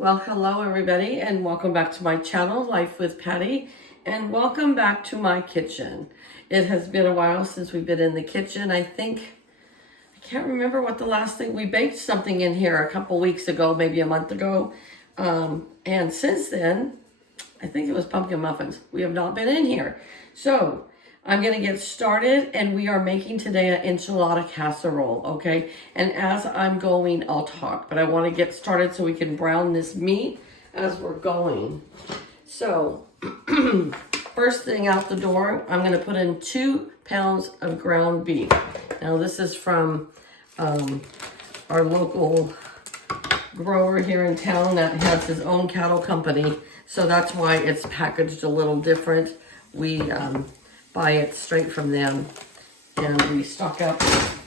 Well, hello everybody, and welcome back to my channel, Life with Patty, and welcome back to my kitchen. It has been a while since we've been in the kitchen. I can't remember what the last thing, we baked something in here a couple weeks ago, maybe a month ago, and since then, I think it was pumpkin muffins. We have not been in here. So I'm gonna get started, and we are making today an enchilada casserole, okay? And as I'm going, I'll talk, but I wanna get started so we can brown this meat as we're going. So, first thing out the door, I'm gonna put in 2 pounds of ground beef. Now this is from our local grower here in town that has his own cattle company. So that's why it's packaged a little different. We buy it straight from them, and we stock up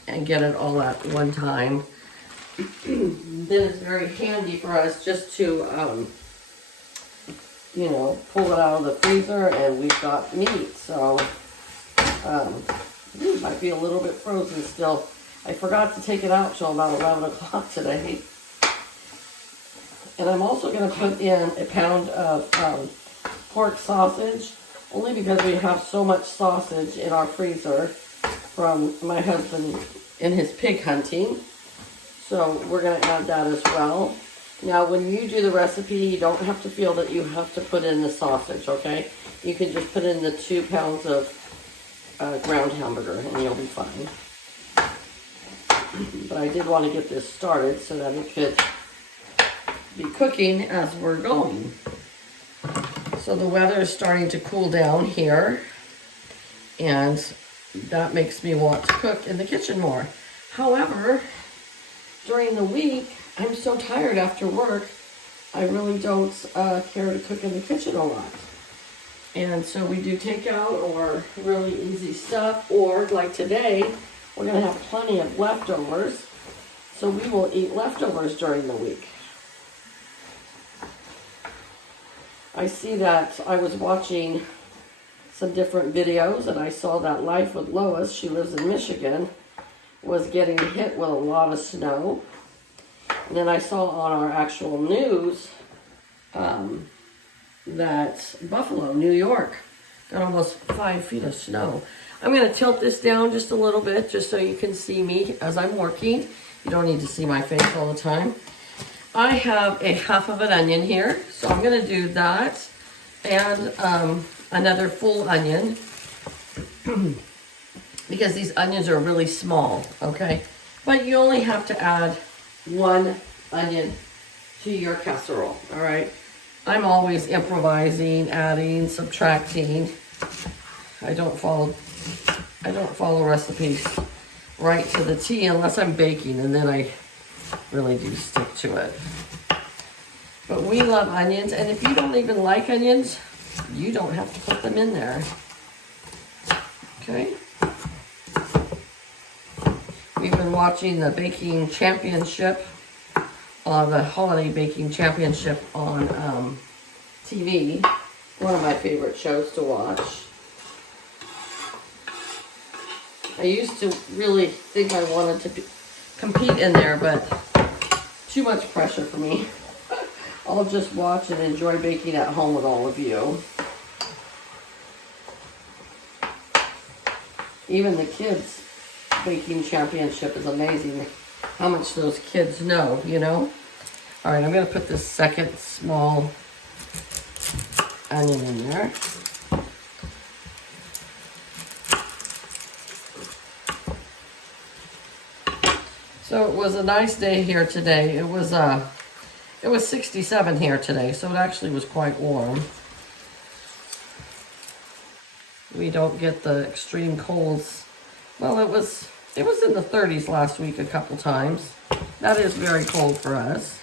and get it all at one time. Then it's very handy for us just to, you know, pull it out of the freezer, and we've got meat. So it might be a little bit frozen still. I forgot to take it out till about 11 o'clock today. And I'm also going to put in a pound of pork sausage, only because we have so much sausage in our freezer from my husband in his pig hunting. So we're going to add that as well. Now, when you do the recipe, you don't have to feel that you have to put in the sausage, okay? You can just put in the 2 pounds of ground hamburger and you'll be fine. But I did want to get this started so that it could be cooking as we're going. So the weather is starting to cool down here, and that makes me want to cook in the kitchen more. However, during the week, I'm so tired after work, I really don't care to cook in the kitchen a lot. And so we do takeout or really easy stuff, or like today, we're gonna have plenty of leftovers, so we will eat leftovers during the week. I see that I was watching some different videos, and I saw that Life with Lois, she lives in Michigan, was getting hit with a lot of snow. And then I saw on our actual news that Buffalo, New York, got almost 5 feet of snow. I'm going to tilt this down just a little bit just so you can see me as I'm working. You don't need to see my face all the time. I have a half of an onion here, so I'm going to do that, and another full onion, because these onions are really small, okay? But you only have to add 1 onion to your casserole, all right? I'm always improvising, adding, subtracting. I don't follow recipes right to the T unless I'm baking, and then I really do stick to it. But we love onions, and if you don't even like onions, you don't have to put them in there. Okay? We've been watching the baking championship, the holiday baking championship on TV. One of my favorite shows to watch. I used to really think I wanted to compete in there, but too much pressure for me. I'll just watch and enjoy baking at home with all of you. Even the kids' baking championship is amazing how much those kids know, you know? All right, I'm going to put this second small onion in there. So it was a nice day here today. It was 67 here today, so it actually was quite warm. We don't get the extreme colds. Well, it was in the 30s last week a couple times. That is very cold for us.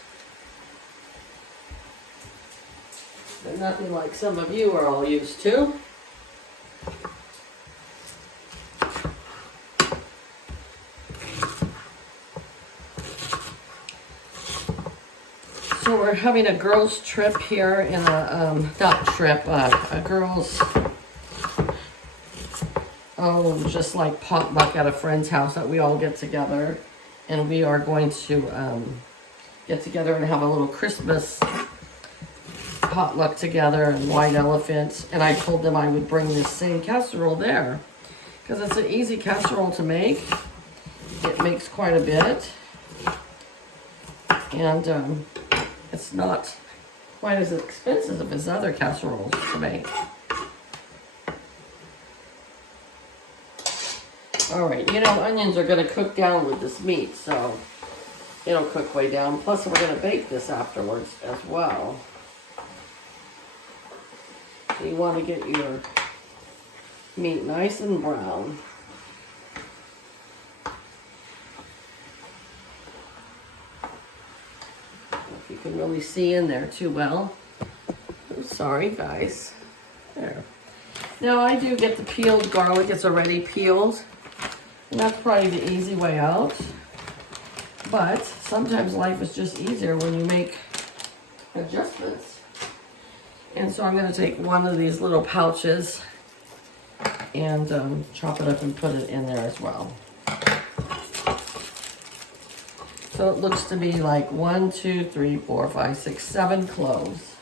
But nothing like some of you are all used to. So we're having a girls' trip here in a girls' just like potluck at a friend's house that we all get together, and we are going to get together and have a little Christmas potluck together and white elephant. And I told them I would bring this same casserole there because it's an easy casserole to make. It makes quite a bit. And it's not quite as expensive as other casseroles to make. All right, you know, onions are going to cook down with this meat, so it'll cook way down. Plus, we're going to bake this afterwards as well. So you want to get your meat nice and brown. If you can really see in there too well. I'm sorry, guys. There. Now, I do get the peeled garlic. It's already peeled. And that's probably the easy way out. But sometimes life is just easier when you make adjustments. And so I'm going to take one of these little pouches and chop it up and put it in there as well. So it looks to be like 1, 2, 3, 4, 5, 6, 7 cloves.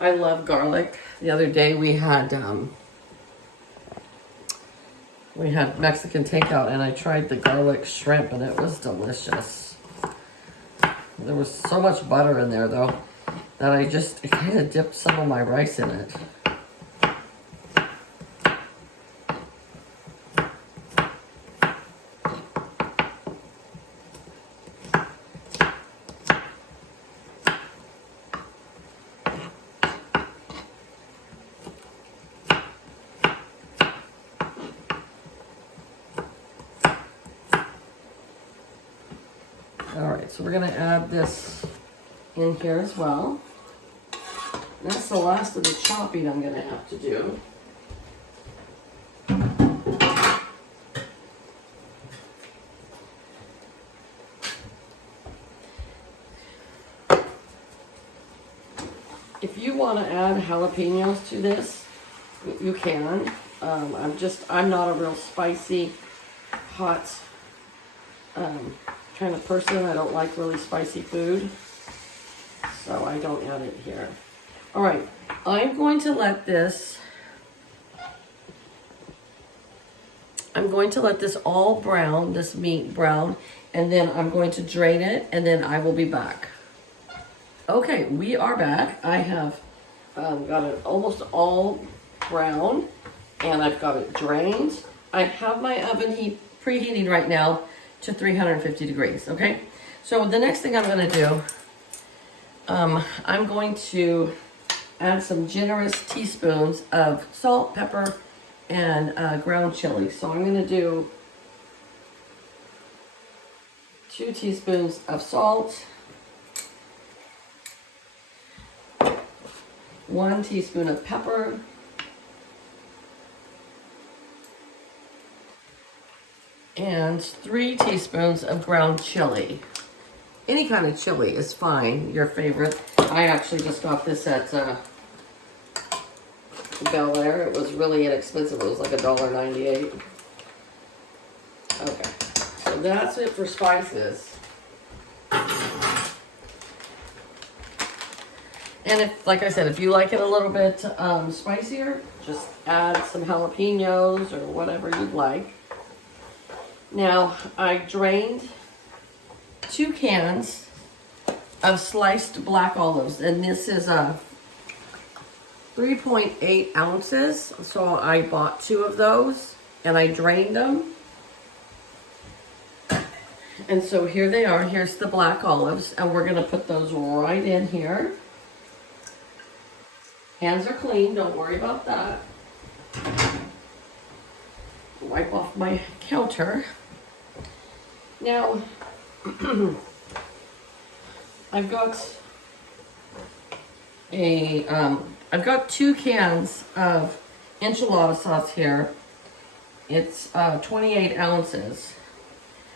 I love garlic. The other day we had Mexican takeout and I tried the garlic shrimp and it was delicious. There was so much butter in there though that I kind of dipped some of my rice in it. Alright, so we're going to add this in here as well. And that's the last of the chopping I'm going to have to do. If you want to add jalapenos to this, you can. I'm not a real spicy, hot kind of person. I don't like really spicy food, so I don't add it here. All right, I'm going to let this all brown, this meat brown, and then I'm going to drain it, and then I will be back. Okay, we are back. I have got it almost all brown, and I've got it drained. I have my oven preheating right now to 350 degrees, okay? So the next thing I'm gonna do, I'm going to add some generous teaspoons of salt, pepper, and ground chili. So I'm gonna do 2 teaspoons of salt, 1 teaspoon of pepper, and 3 teaspoons of ground chili. Any kind of chili is fine, your favorite. I actually just got this at Bel Air. It was really inexpensive. It was like $1.98. Okay, so that's it for spices. And if, like I said, if you like it a little bit spicier, just add some jalapenos or whatever you'd like. Now, I drained 2 cans of sliced black olives, and this is 3.8 ounces. So I bought 2 of those, and I drained them. And so here they are. Here's the black olives, and we're going to put those right in here. Hands are clean, don't worry about that. Wipe off my counter. Now, I've got 2 cans of enchilada sauce here. It's 28 ounces.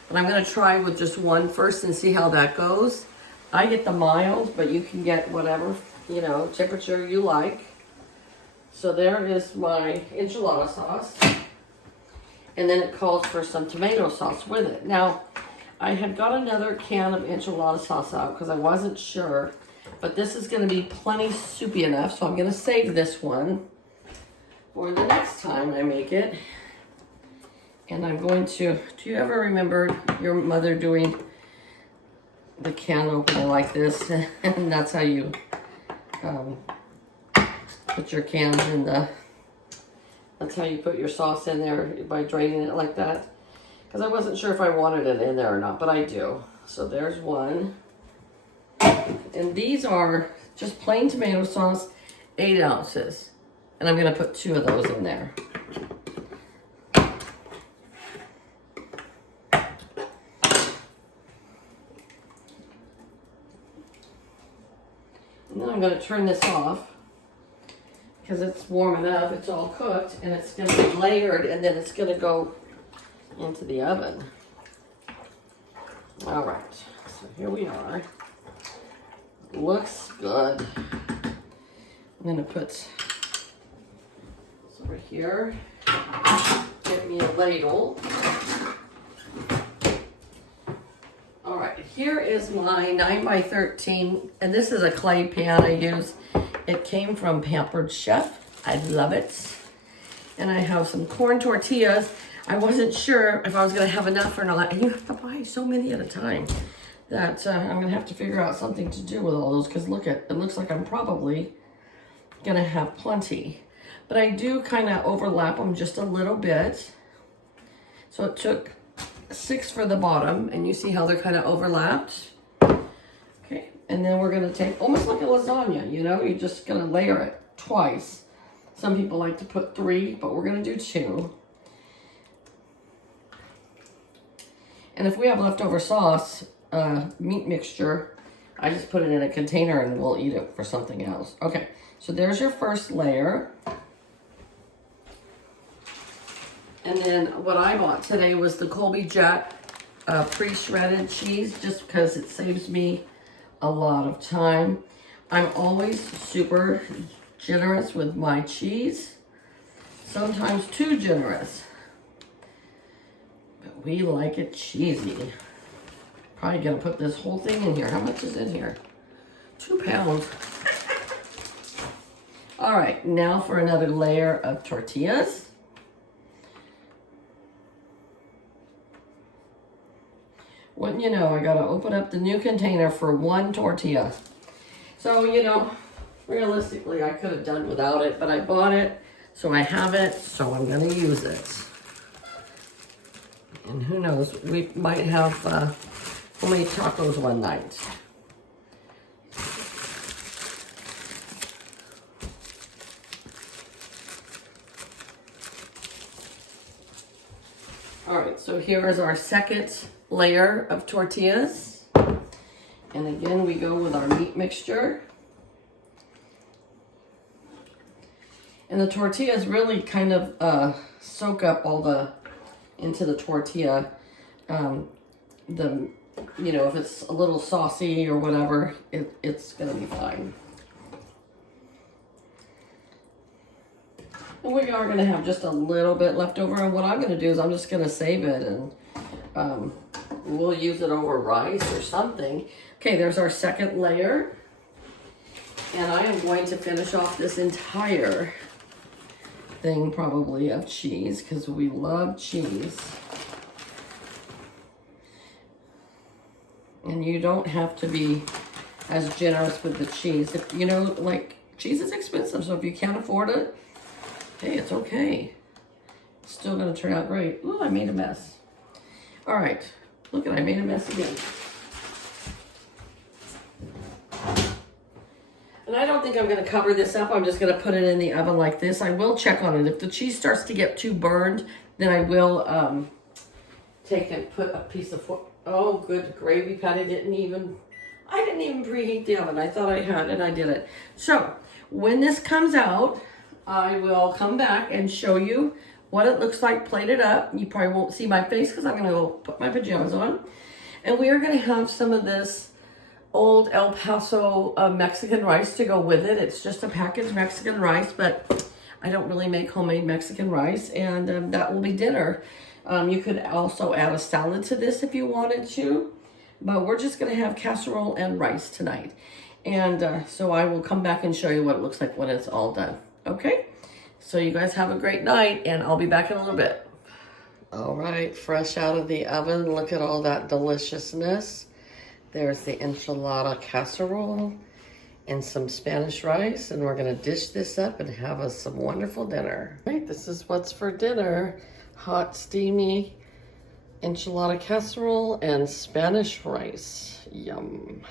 But I'm going to try with just 1 first and see how that goes. I get the mild, but you can get whatever, temperature you like. So there is my enchilada sauce. And then it calls for some tomato sauce with it. Now, I had got another can of enchilada sauce out because I wasn't sure, but this is going to be plenty soupy enough, so I'm going to save this one for the next time I make it. And I'm going to, do you ever remember your mother doing the can opener like this? And that's how you put your cans in the, that's how you put your sauce in there, by draining it like that. Because I wasn't sure if I wanted it in there or not, but I do. So there's one. And these are just plain tomato sauce, 8 ounces. And I'm going to put 2 of those in there. And then I'm going to turn this off because it's warm enough, it's all cooked, and it's going to be layered, and then it's going to go into the oven. All right, so here we are. Looks good. I'm going to put this over here. Get me a ladle. All right, here is my 9x13, and this is a clay pan I use. It came from Pampered Chef. I love it. And I have some corn tortillas. I wasn't sure if I was going to have enough or not. And you have to buy so many at a time that I'm going to have to figure out something to do with all those, because look, it looks like I'm probably going to have plenty. But I do kind of overlap them just a little bit. So it took 6 for the bottom, and you see how they're kind of overlapped. Okay, and then we're going to take, almost like a lasagna, you know, you're just going to layer it twice. Some people like to put 3, but we're going to do 2. And if we have leftover sauce, meat mixture, I just put it in a container and we'll eat it for something else. Okay, so there's your first layer. And then what I bought today was the Colby Jack pre-shredded cheese, just because it saves me a lot of time. I'm always super generous with my cheese, sometimes too generous. But we like it cheesy. Probably gonna put this whole thing in here. How much is in here? 2 pounds. All right, now for another layer of tortillas. Wouldn't you know, I gotta open up the new container for 1 tortilla. So, you know, realistically, I could have done without it, but I bought it, so I have it, so I'm gonna use it. And who knows, we might have homemade tacos one night. All right, so here is our second layer of tortillas. And again, we go with our meat mixture. And the tortillas really kind of soak up all the, into the tortilla. You know, if it's a little saucy or whatever, it's gonna be fine. And we are gonna have just a little bit left over, and what I'm gonna do is I'm just gonna save it, and we'll use it over rice or something. Okay, there's our second layer. And I am going to finish off this entire thing probably of cheese, because we love cheese. And you don't have to be as generous with the cheese. If, you know, like, cheese is expensive, so if you can't afford it, hey, it's okay. It's still gonna turn out great. Ooh, I made a mess. All right, look at, I made a mess again. And I don't think I'm gonna cover this up. I'm just gonna put it in the oven like this. I will check on it. If the cheese starts to get too burned, then I will take and put a piece of, oh, good gravy, Patty. I didn't even preheat the oven. I thought I had, and I didn't. So when this comes out, I will come back and show you what it looks like plated up. You probably won't see my face because I'm gonna go put my pajamas on. And we are gonna have some of this old El Paso Mexican rice to go with it. It's just a packaged Mexican rice, but I don't really make homemade Mexican rice, and that will be dinner. You could also add a salad to this if you wanted to, but we're just gonna have casserole and rice tonight. And so I will come back and show you what it looks like when it's all done, okay? So you guys have a great night, and I'll be back in a little bit. All right, fresh out of the oven, look at all that deliciousness. There's the enchilada casserole and some Spanish rice, and we're gonna dish this up and have us some wonderful dinner. All right, this is what's for dinner. Hot, steamy enchilada casserole and Spanish rice. Yum.